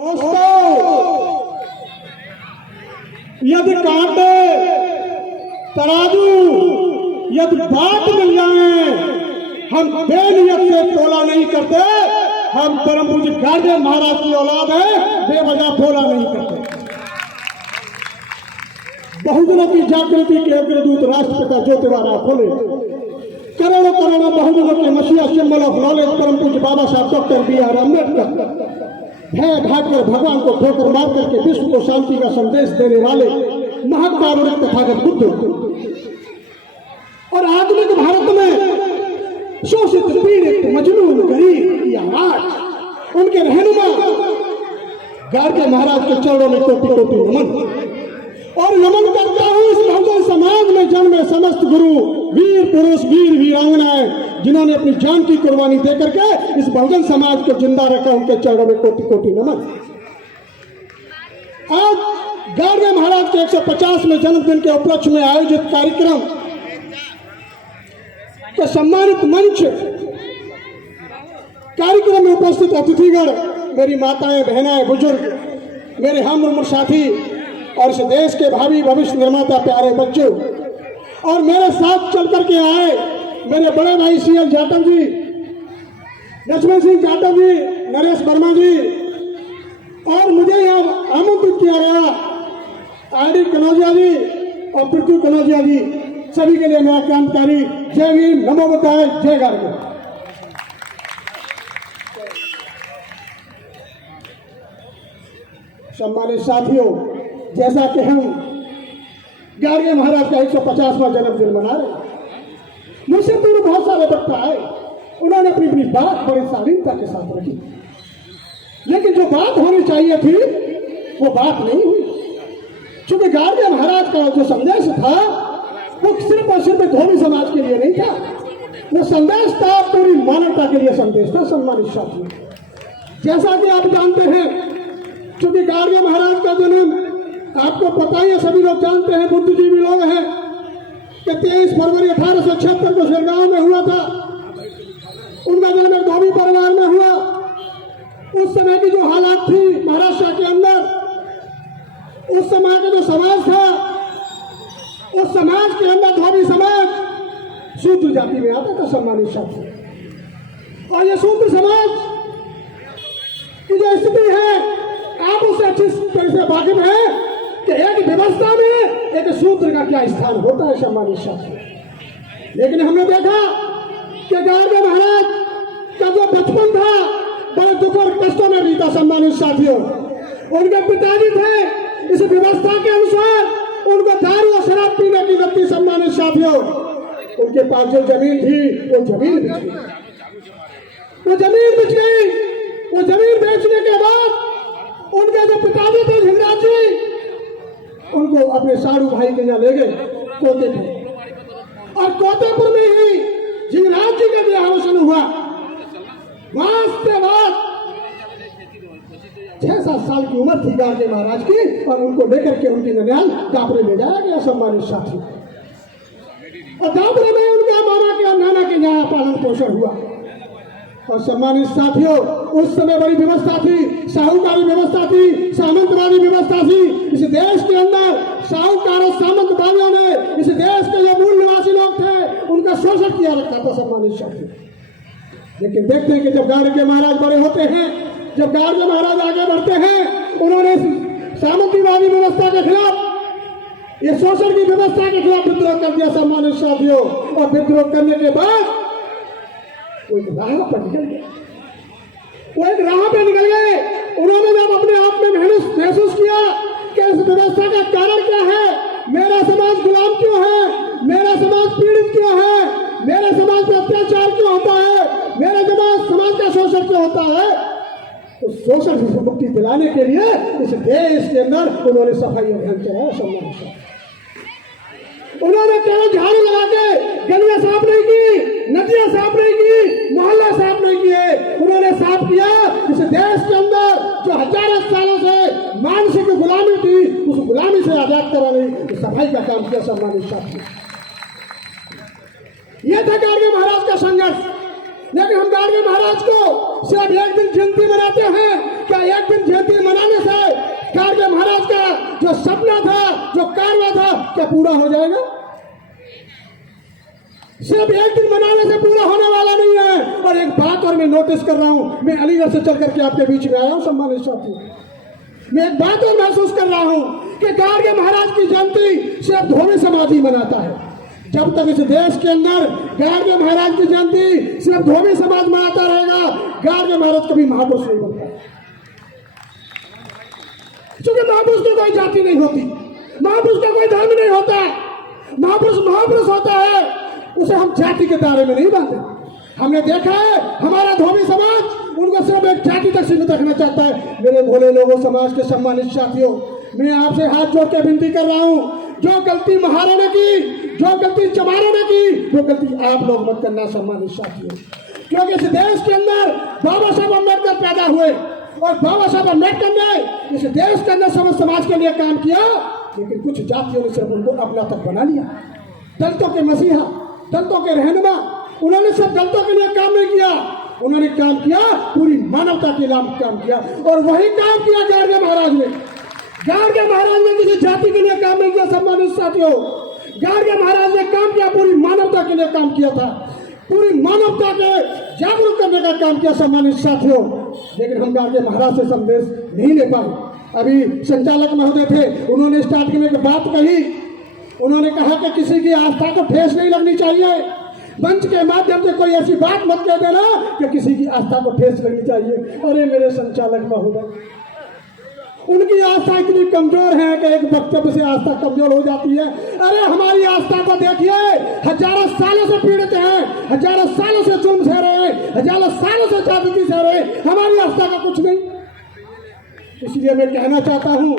दोस्तों, यदि कांटे तराजू यदि बाट मिल जाए, हम बेनियत से तोला नहीं करते। हम परम पूज्य गार्जियन महाराज की औलाद है, बेवजह तोला नहीं करते। बहुजनों की जागृति के अग्रदूत राष्ट्रपिता ज्योतिबा फुले, करोड़ों करोड़ों बहुजनों के मसीहा सिंबल ऑफ नॉलेज परम पूज्य बाबा साहब डॉक्टर B.R. अम्बेडकर, भय भागकर भगवान को ठोकर मार करके विश्व को शांति का संदेश देने वाले महात्मा तथागत बुद्ध, और आधुनिक भारत में शोषित पीड़ित मजलूम गरीब की आवाज, उनके रहनुमा गार्जियन महाराज के चरणों में कोटि कोटि नमन। और नमन करता हूं इस बहुजन समाज में जन्मे समस्त गुरु वीर पुरुष वीर वीरांगनाएं, जिन्होंने अपनी जान की कुर्बानी देकर के इस बहुजन समाज को जिंदा रखा, उनके चरणों में कोटि कोटि नमन। आज गार्जियन महाराज के 150वें जन्मदिन के उपलक्ष्य में आयोजित कार्यक्रम के सम्मानित मंच कार्यक्रम में उपस्थित अतिथिगण, मेरी माताएं बहनाएं बुजुर्ग, मेरे हम उम्र साथी और इस देश के भावी भविष्य निर्माता प्यारे बच्चों, और मेरे साथ चल करके आए मेरे बड़े भाई CL जाटव जी, लक्ष्मण सिंह जाटव जी, नरेश वर्मा जी, और मुझे यहाँ आमंत्रित किया गया RD कनौजिया जी और पृथ्वी कनौजिया जी, सभी के लिए मेरा क्रांतिकारी जय भीम, नमो बुद्धाय, जय गार्गियन। सम्मानित साथियों, जैसा कि हम गार्गियन महाराज का 150वां जन्मदिन मना रहे हैं, मुझसे दूर बहुत सारे वक्ता आए, उन्होंने अपनी अपनी बात बड़ी शालीनता के साथ रखी, लेकिन जो बात होनी चाहिए थी वो बात नहीं हुई। क्योंकि गार्गियन महाराज का जो संदेश था वो सिर्फ और सिर्फ धोबी समाज के लिए नहीं था, वो संदेश था पूरी मानवता के लिए संदेश था। सम्मानित साथियों, जैसा कि आप जानते हैं, क्योंकि गार्गियन महाराज का जन्म आपको पता ही है, सभी लोग जानते हैं, बुद्धिजीवी लोग हैं, कि 23 फरवरी 1876 को सिरगांव में हुआ था। उनका जन्म एक धोबी परिवार में हुआ। उस समय की जो हालात थी महाराष्ट्र के अंदर, उस समय का जो समाज था, उस समाज के अंदर धोबी समाज शूद्र जाति में आता था। सम्मानित साथी, और ये शूद्र समाज की जो स्थिति है, आप उससे अच्छी तरह से वाकिफ है कि एक व्यवस्था में एक शूद्र का क्या स्थान होता है। सम्मानित साथी, लेकिन हमने देखा कि गार्गियन महाराज का जो बचपन था बड़े दुख और कष्टों में बीता। सम्मानित साथियों, उनके पिताजी थे, इस व्यवस्था के अनुसार उनको दारू और शराब पीने की लत थी। सम्मानित साथियों, उनके पास जो जमीन थी वो जमीन बिक गई, वो जमीन बिक गई। वो जमीन बेचने के बाद उनके जो पिताजी थे झिंगराज जी, उनको अपने साड़ू भाई के यहाँ ले गए कोतेपुर, और कोतेपुर में ही झिंगराज जी का विवाह हुआ। वहां के बाद 6-7 साल की उम्र थी गार्गियन महाराज की, और उनको लेकर के उनकी ननिहाल दापरे ले जाया गया। सम्मानित साथी, और दापरे में उनका मामा के नाना के यहाँ पालन पोषण हुआ। और सम्मानित साथियों, उस समय बड़ी व्यवस्था थी, साहूकारी व्यवस्था थी, सामंतवादी व्यवस्था थी। इस देश के अंदर साहूकार और सामंतवादियों ने इस देश के जो मूल निवासी लोग थे उनका शोषण किया रखा था। सम्मानित साथियों, लेकिन देखते हैं कि जब गार्गियन महाराज बड़े होते हैं, जब गार्गियन महाराज आगे बढ़ते हैं, उन्होंने सामंतवादी व्यवस्था के खिलाफ, ये शोषण की व्यवस्था के खिलाफ विद्रोह कर दिया। सम्मानित साथियों, और विद्रोह करने के बाद वो एक राह पर निकल गए, वो एक राह पे निकल गए। उन्होंने जब अपने आप में महसूस किया कि इस व्यवस्था का कारण क्या है, मेरा समाज गुलाम क्यों है, मेरा समाज पीड़ित क्यों है, मेरे समाज पर अत्याचार क्यों होता है, मेरे समाज का शोषण क्यों होता है, तो शोषण से मुक्ति दिलाने के लिए इस देश के अंदर उन्होंने सफाई अभियान चलाया। सम्मान, उन्होंने केवल झाड़ू लगा के गलियां साफ नहीं की, नदियां साफ नहीं की, मोहल्ला साफ नहीं किए, उन्होंने साफ किया इस देश के अंदर जो हजारों सालों से मानसिक गुलामी थी, उस गुलामी से आजाद कराने की सफाई का काम किया। सम्मानित साथी, यह था गार्गियन महाराज का संघर्ष। लेकिन हम गार्गियन महाराज को सिर्फ एक दिन जयंती मनाते हैं क्या? एक दिन जयंती मना महाराज का जो सपना था, जो कारवा था, क्या पूरा हो जाएगा? सिर्फ एक दिन मनाने से पूरा होने वाला नहीं है। और एक बात और मैं नोटिस कर रहा हूं, मैं अलीगढ़ से चल करके आपके बीच में आया हूं सम्मानित साथी, मैं एक बात और महसूस कर रहा हूं कि गाड़गे महाराज की जयंती सिर्फ धोबी समाज ही मनाता है। जब तक इस देश के अंदर गाड़गे महाराज की जयंती सिर्फ धोबी समाज मनाता रहेगा, गाड़गे महाराज कभी महापुरुष नहीं बनता। क्योंकि महापुरुष की कोई जाति नहीं होती, महापुरुष का कोई धर्म नहीं होता। महापुरुष महापुरुष होता है, उसे हम जाति के दायरे में नहीं बांधते। हमने देखा है हमारा धोबी समाज उनको सिर्फ एक जाति तक सीमित रखना चाहता है। मेरे भोले लोगों, समाज के सम्मानित साथियों, मैं आपसे हाथ जोड़ के विनती कर रहा हूं, जो गलती महाराज ने की, जो गलती चमारों ने की, वो गलती आप लोग मत करना सम्मानित साथियों। क्योंकि इस देश के अंदर बाबा साहब अम्बेडकर पैदा हुए और बाबा साहब अम्बेडकर ने इस देश के अंदर समस्त समाज के लिए काम किया, लेकिन कुछ जातियों ने सिर्फ उनको अपना तक बना लिया। दलितों के मसीहा, दलितों के रहनुमा, उन्होंने सिर्फ दलितों के लिए काम नहीं किया, उन्होंने काम किया पूरी मानवता के लिए काम किया। और वही काम किया गाड़गे महाराज ने। गाड़गे महाराज ने किसी जाति के लिए काम नहीं किया सम्मानित साथियों, गाड़गे महाराज ने काम किया पूरी मानवता के लिए काम किया था, पूरी मानवता के जागरूक करने का काम किया सम्मानित साथियों। लेकिन हम गाड़गे महाराज से संदेश नहीं ले पाए। अभी संचालक महोदय थे, उन्होंने स्टार्ट करने की बात कही, उन्होंने कहा कि किसी की आस्था को ठेस नहीं लगनी चाहिए। मंच के माध्यम से कोई ऐसी बात मत कह देना कि किसी की आस्था को ठेस लगनी चाहिए। अरे मेरे संचालक महोदय, उनकी आस्था इतनी कमजोर है कि एक वक्तव्य से आस्था कमजोर हो जाती है। अरे हमारी आस्था को देखिए, हजारों सालों से पीड़ित हैं, हजारों सालों से जुल्म सह रहे हैं, हजारों सालों से जाति सह रहे हैं, हमारी आस्था का कुछ नहीं। इसलिए मैं कहना चाहता हूं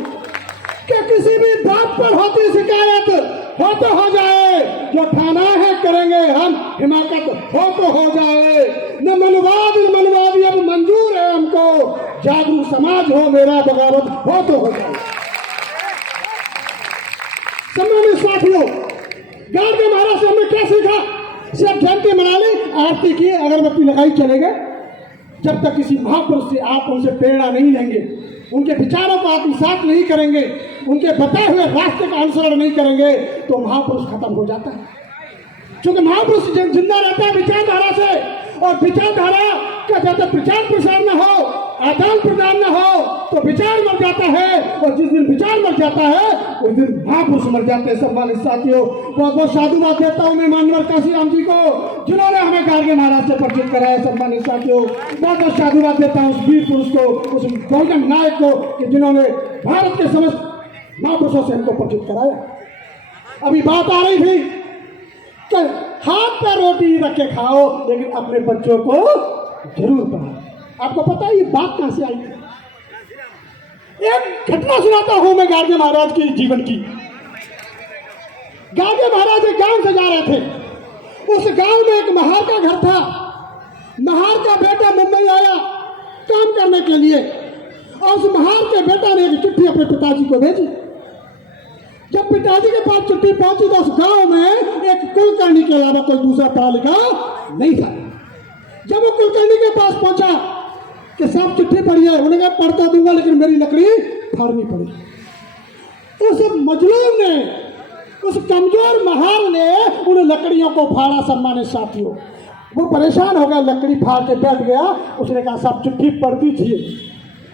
कि किसी भी बात पर होती शिकायत हो तो हो जाए, जो ठाना है करेंगे हम, हिमाकत हो तो हो जाए। न मनवादी अब मंजूर है हमको, जागरूक समाज हो मेरा, बगावत हो तो हो जाए। सम्मानित साथियों, गाड़गे महाराज से हमने क्या सीखा? सिर्फ जयंती मना ली, आरती की, अगरबत्ती लगाई, चले गए। जब तक किसी महापुरुष से आप उनसे प्रेरणा नहीं लेंगे, उनके विचारों को आत्मसात नहीं करेंगे, उनके बताए हुए रास्ते का अनुसरण नहीं करेंगे, तो महापुरुष खत्म हो जाता है। क्योंकि महापुरुष जिंदा रहता है विचारधारा से, और विचारधारा का जब तक प्रचार प्रसार न हो, आदान प्रदान न हो, तो विचार मर जाता है। और जिस दिन विचार मर जाता है उस दिन महापुरुष मर जाते हैं। सम्मानित साथियों, बहुत बहुत साधुवाद देता हूँ मैं मानवर काशीराम जी को, जिन्होंने हमें गाड़गे महाराज से परिचित कराया। सम्मानित साथियों, बहुत बहुत साधुवाद देता हूँ उस वीर पुरुष को, उस बहुजन नायक को, कि जिन्होंने भारत के समस्त महापुरुषों से हमको परिचित कराया। अभी बात आ रही थी कि हाथ पर रोटी रख के खाओ, लेकिन अपने बच्चों को जरूर पढ़ाओ। आपको पता है ये बात कहां से आई थी? एक घटना सुनाता हूं मैं गाड़गे महाराज की जीवन की। गाड़गे महाराज एक गांव से जा रहे थे, उस गांव में एक महार का घर था। महार का बेटा मुंबई आया काम करने के लिए, और उस महार के बेटा ने एक चिट्ठी अपने पिताजी को भेजी। जब पिताजी के पास चिट्ठी पहुंची तो उस गांव में एक कुलकर्णी के अलावा कोई दूसरा पढ़ा लिखा नहीं था। जब वो कुलकर्णी के पास पहुंचा कि सब चिट्ठी पढ़ी है, उन्होंने कहा पढ़ तो दूंगा लेकिन मेरी लकड़ी फाड़नी पड़ेगी। उस मजलूम ने, उस कमजोर महार ने उन लकड़ियों को फाड़ा। सम्मानित साथियों, वो परेशान हो गया, लकड़ी फाड़ के बैठ गया। उसने कहा सब चिट्ठी पढ़ दीजिए।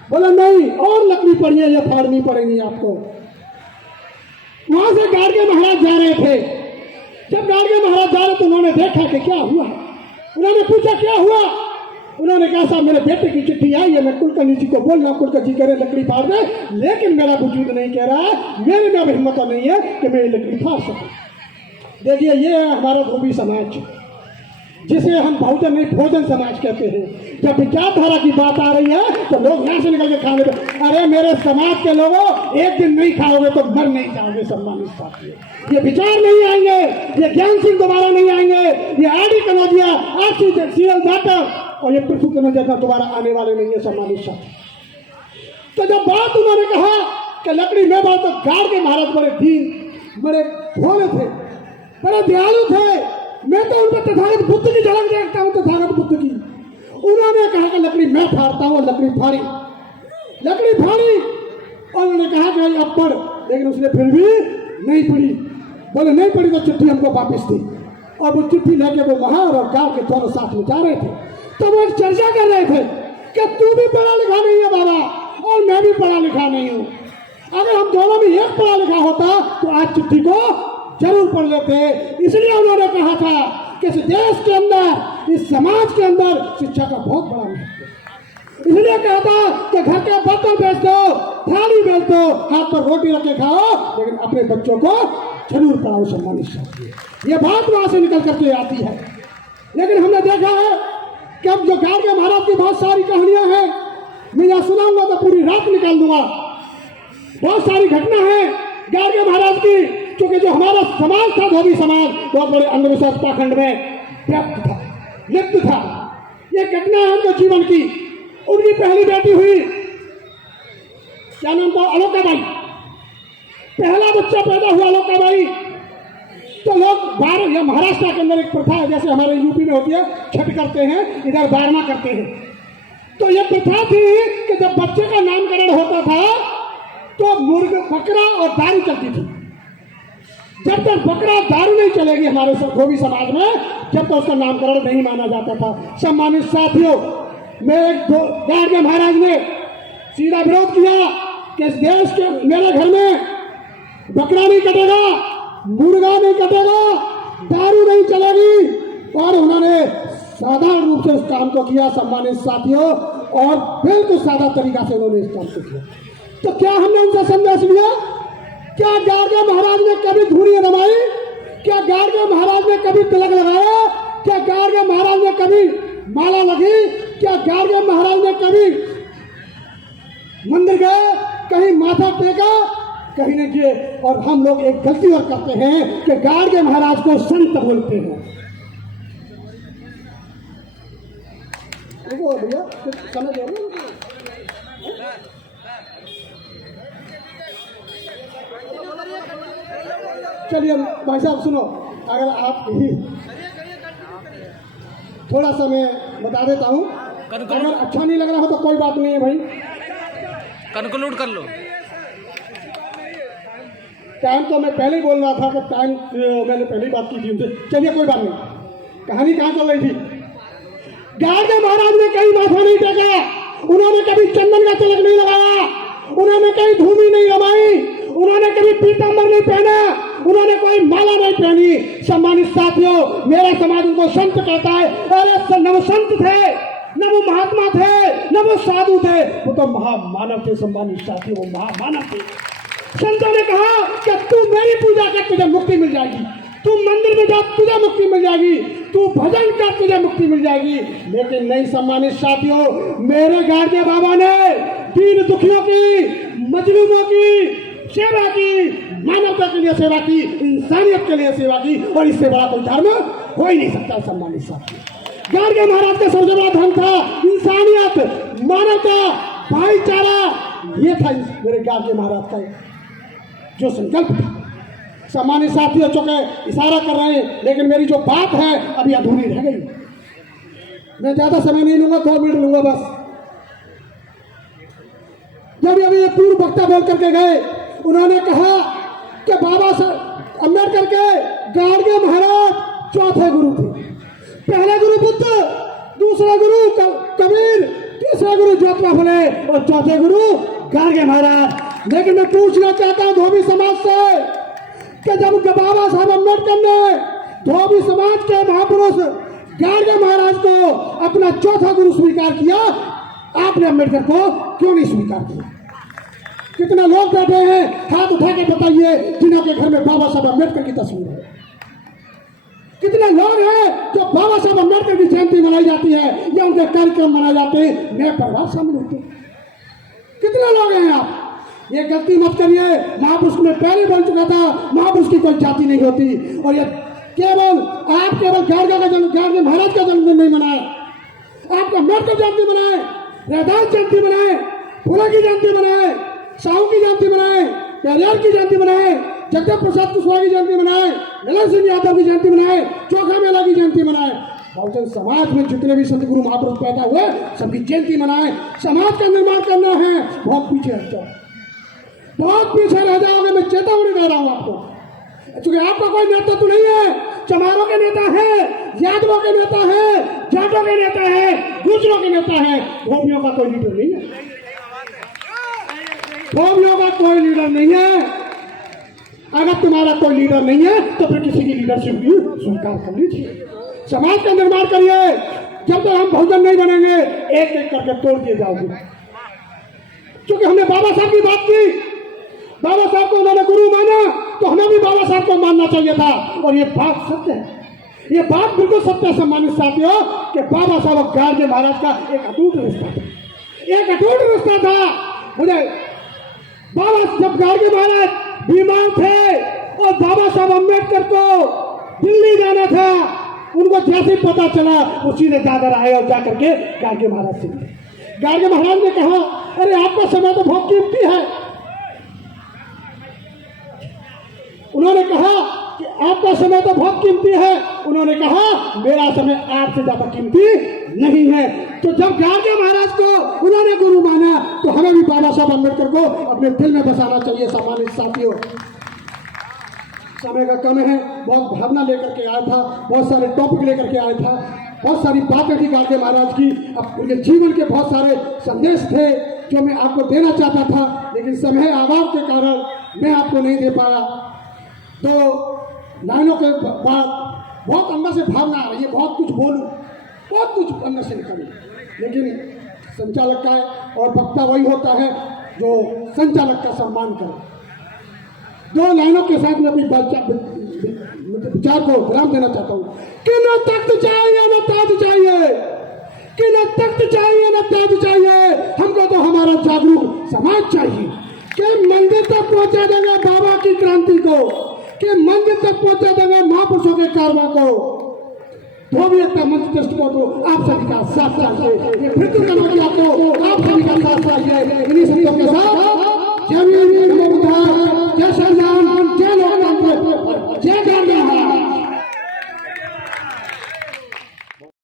बोला नहीं, और लकड़ी पढ़िए, ये फाड़नी पड़ेगी आपको। वहां से गाड़गे महाराज जा रहे थे। जब गाड़गे महाराज जा रहे तो उन्होंने देखा कि क्या हुआ। उन्होंने पूछा क्या हुआ। उन्होंने कहा साहब मेरे बेटे की चिट्ठी आई है, मैं कुलकर्णी जी को बोल रहा हूँ, कुलकर्णी जी कह रहे लकड़ी फाड़ दे, लेकिन मेरा वजूद नहीं कह रहा है, मेरे में हिम्मत नहीं है कि मैं ये लकड़ी फाड़ सकूं। देखिए ये है हमारा धोबी समाज, जिसे हम बहुजन नहीं भोजन समाज कहते हैं। जब विचारधारा की बात आ रही है तो लोग यहाँ से निकल के खाने पे, अरे मेरे समाज के लोगों, एक दिन नहीं खाओगे तो मर नहीं जाओगे। सम्मानित साथियों, ये विचार नहीं आएंगे, ये ज्ञान सिंह दोबारा नहीं आएंगे, ये R D Kanaujia, R C C L Jatav और ये पृथ्वी कनौजिया दोबारा आने वाले नहीं है। सम्मानित साथी, तो जब बात उन्होंने कहा कि लकड़ी में बात, तो गाड़गे महाराज बड़े दीन, बड़े भोले थे, बड़े दयालु थे। मैं तो उन पर तथागत बुद्ध की झलक देखता हूँ, तथागत बुद्ध की। उन्होंने कहा कि लकड़ी मैं फाड़ता हूँ, लकड़ी फाड़ी और उन्होंने कहा कि भाई अब पढ़, लेकिन उसने फिर भी नहीं पढ़ी। बोले नहीं पढ़ी तो चिट्ठी हमको वापस दी। और वो चिट्ठी लेके वो महार और गांव के दोनों साथ में जा रहे थे। तो वो एक चर्चा कर रहे थे कि तू भी पढ़ा लिखा नहीं है बाबा और मैं भी पढ़ा लिखा नहीं हूँ। अगर हम दोनों में एक पढ़ा लिखा होता तो आज चिट्ठी को जरूर पढ़ लेते। इसलिए उन्होंने कहा था कि इस देश के अंदर, इस समाज के अंदर शिक्षा का बहुत बड़ा महत्व है। इसलिए कहा था कि घर के बर्तन बेच दो, थाली बेच दो, हाथ पर रोटी रख के खाओ, लेकिन अपने बच्चों को जरूर पढ़ाओ सम्मानित साथी। ये बात वहां से निकल करके आती है। लेकिन हमने देखा है कि अब जो गाड़गे महाराज की बहुत सारी कहानियां हैं, मैं यहाँ सुनाऊंगा तो पूरी रात निकाल दूंगा। बहुत सारी घटना है गाड़गे महाराज की, क्योंकि जो हमारा समाज था, धोबी समाज, बहुत बड़े अंधविश्वास पाखंड में व्यक्त था, लिप्त था। ये घटना है उनके जीवन की। उनकी पहली बेटी हुई, क्या नाम था, अलोकाबाई। पहला बच्चा पैदा हुआ अलोकाबाई। तो लोग बार, या महाराष्ट्र के अंदर एक प्रथा है, जैसे हमारे यूपी में होती है, छठ करते हैं, इधर बारहवां करते हैं। तो ये प्रथा थी कि जब बच्चे का नामकरण होता था तो मुर्ग, बकरा और दारू चलती थी। जब तक बकरा दारू नहीं चलेगी हमारे धोबी समाज में, जब तक उसका नामकरण नहीं माना जाता था। सम्मानित साथियों, मेरे गाड़गे महाराज ने सीधा विरोध किया कि इस देश के, मेरे घर में बकरा नहीं कटेगा, मुर्गा नहीं कटेगा, दारू नहीं चलेगी। और उन्होंने साधारण रूप से इस काम को किया सम्मानित साथियों, और बिल्कुल सादा तरीका से उन्होंने इस काम को किया। तो क्या हमने उनसे संदेश लिया? क्या गाड़गे महाराज ने कभी धूनी रमाई? क्या गाड़गे महाराज ने कभी तिलक लगाया? क्या गाड़गे महाराज ने कभी माला लगी? क्या गाड़गे महाराज ने कभी मंदिर गए, कहीं माथा टेका? कहीं नहीं किए। और हम लोग एक गलती और करते हैं कि गाड़गे महाराज को संत बोलते हैं। देखो भैया, समझ रहे हो? चलिए भाई साहब सुनो, अगर आप थोड़ा सा मैं बता देता हूँ, अगर अच्छा नहीं लग रहा हो तो कोई बात नहीं है भाई, कंक्लूड कर लो। टाइम तो मैं पहले ही बोल रहा था कि टाइम मैंने पहली बात की थी उनसे। चलिए कोई बात नहीं। कहानी कहाँ चल रही थी? गाड़गे महाराज ने कहीं माथा नहीं टेका, उन्होंने कभी चंदन का तिलक नहीं लगाया, उन्होंने कहीं धूमी नहीं रमाई, उन्होंने कभी पीताम्बर नहीं पहना, उन्होंने कोई माला नहीं पहनी। सम्मानित साथियों, मेरा समाज उनको संत कहता है। अरे न वो संत थे, न वो महात्मा थे, न वो साधु थे, वो तो महामानव थे। सम्मानित साथियों, वो महामानव थे। संतों ने कहा कि तू मेरी पूजा कर, तुझे मुक्ति मिल जाएगी। तू मंदिर में जा, तुझे मुक्ति मिल जाएगी। तू भजन कर, तुझे मुक्ति मिल जाएगी। लेकिन नहीं सम्मानित साथियों, मेरे गाड़गे बाबा ने दीन दुखियों की, मजलूमों की सेवा की, मानवता के लिए सेवा की, इंसानियत के लिए सेवा की, और इससे बड़ा कोई धर्म हो ही नहीं सकता। सम्मानित साथियों, गाड़गे महाराज का सबसे बड़ा धर्म था इंसानियत, मानवता, भाईचारा। ये था मेरे गाड़गे महाराज का जो संकल्प था। सम्मानित साथियों, चूंकि इशारा कर रहे हैं, लेकिन मेरी जो बात है अभी अधूरी रह गई। मैं ज्यादा समय नहीं लूंगा, 2 मिनट लूंगा बस। जब अभी ये पूर्व वक्ता बोल करके गए, उन्होंने कहा कि बाबा साहब अम्बेडकर के गाड़गे महाराज चौथे गुरु थे। पहले गुरु बुद्ध, दूसरा गुरु कबीर, तीसरा गुरु ज्योतिबा फुले और चौथे गुरु गाड़गे महाराज। लेकिन मैं पूछना चाहता हूं धोबी समाज से कि जब बाबा साहब अम्बेडकर ने धोबी समाज के महापुरुष गाड़गे महाराज को अपना चौथा गुरु स्वीकार किया, आपने अम्बेडकर को क्यों नहीं स्वीकार किया? कितने लोग बैठे हैं, हाथ उठा के बताइए जिन्हों के घर में बाबा साहब अम्बेडकर की तस्वीर है। कितने लोग हैं जो बाबा साहब अम्बेडकर की जयंती मनाई जाती है या उनके कार्यक्रम मनाए जाते हैं, नए परिवार शामिल होते हैं? कितने लोग हैं आप? ये गलती मत करिए। महापुरुष में पहले बोल चुका था, महापुरुष की कोई जाति नहीं होती। और ये केवल आप केवल गाड़गे का जन्म, गाड़गे महाराज का जन्मदिन नहीं मनाए, आपका अम्बेडकर जयंती मनाए, रैदास जयंती मनाए, फुले की जयंती मनाए, साहू की जयंती मनाए, पेरियार की जयंती मनाए, जगदेव प्रसाद कुशवाहा की जयंती मनाए, ललन सिंह यादव की जयंती मनाए, चोखा मेला की जयंती मनाए। बहुजन समाज में जितने भी सतगुरु महापुरुष पैदा हुए सबकी जयंती मनाए। समाज का निर्माण करना है, बहुत पीछे हट जाओ। बहुत पीछे रह जाओगे, मैं चेतावनी दे रहा हूं आपको। क्योंकि आपका कोई नेता तो नहीं है, चमारों के नेता है, यादवों के नेता है, जाटों के नेता है, गुजरों के नेता है, धोबियों का कोई लीडर नहीं है। धोबियों का कोई लीडर नहीं है। अगर तुम्हारा कोई लीडर नहीं है तो फिर किसी की लीडरशिप भी स्वीकार कर लीजिए। समाज का निर्माण करिए। जब तक हम बहुजन नहीं बनेंगे, एक एक करके तोड़ दिए जाओगे। क्योंकि हमने बाबा साहब की बात की, बाबा साहब को उन्होंने गुरु माना, तो हमें भी बाबा साहब को मानना चाहिए था। और ये बात सत्य है, ये बात बिल्कुल सत्य है सम्मानित साथियों, कि बाबा साहब और गार्गे महाराज का एक अटूट रिश्ता था, एक अटूट रिश्ता था। मुझे बाबा जब गार्गे महाराज बीमार थे और बाबा साहब अम्बेडकर को दिल्ली जाना था, उनको जैसे पता चला वो सीधे दादर आए और जाकर के गार्गे महाराज से मिले। गार्गे महाराज ने कहा, अरे आपका समय तो बहुत कीमती है। उन्होंने कहा कि आपका समय तो बहुत कीमती है। उन्होंने कहा, मेरा समय आपसे ज्यादा कीमती नहीं है। तो जब गार्गे महाराज को उन्होंने गुरु माना, तो हमें भी बाबा साहब अम्बेडकर को अपने दिल में बसाना चाहिए। सम्मानित साथियों, समय का कम है, बहुत भावना लेकर के आया था, बहुत सारे टॉपिक लेकर के आया था, बहुत सारी बातें थी गार्गे महाराज की। अब उनके जीवन के बहुत सारे संदेश थे जो मैं आपको देना चाहता था, लेकिन समय अभाव के कारण मैं आपको नहीं दे पाया। तो लाइनों के बाद बहुत अंदर से भावना आ रही है, बहुत कुछ बोलूं, बहुत कुछ अंदर से निकले, लेकिन संचालक का और वक्ता वही होता है जो संचालक का सम्मान करे। दो लाइनों के साथ मैं अपनी विचार को विराम देना चाहता हूँ कि न तख्त चाहिए न ताज चाहिए, कि न तख्त चाहिए न ताज चाहिए, हमको तो हमारा जागरूक समाज चाहिए कि मंदिर तक पहुंचा देंगे बाबा की क्रांति को, कि मंदिर तक पहुंचा देंगे महापुरुषों के कारवा को। धोबी एकता मंच ट्रस्ट को तो आप सभी का साथ साथ से ये फिर आपको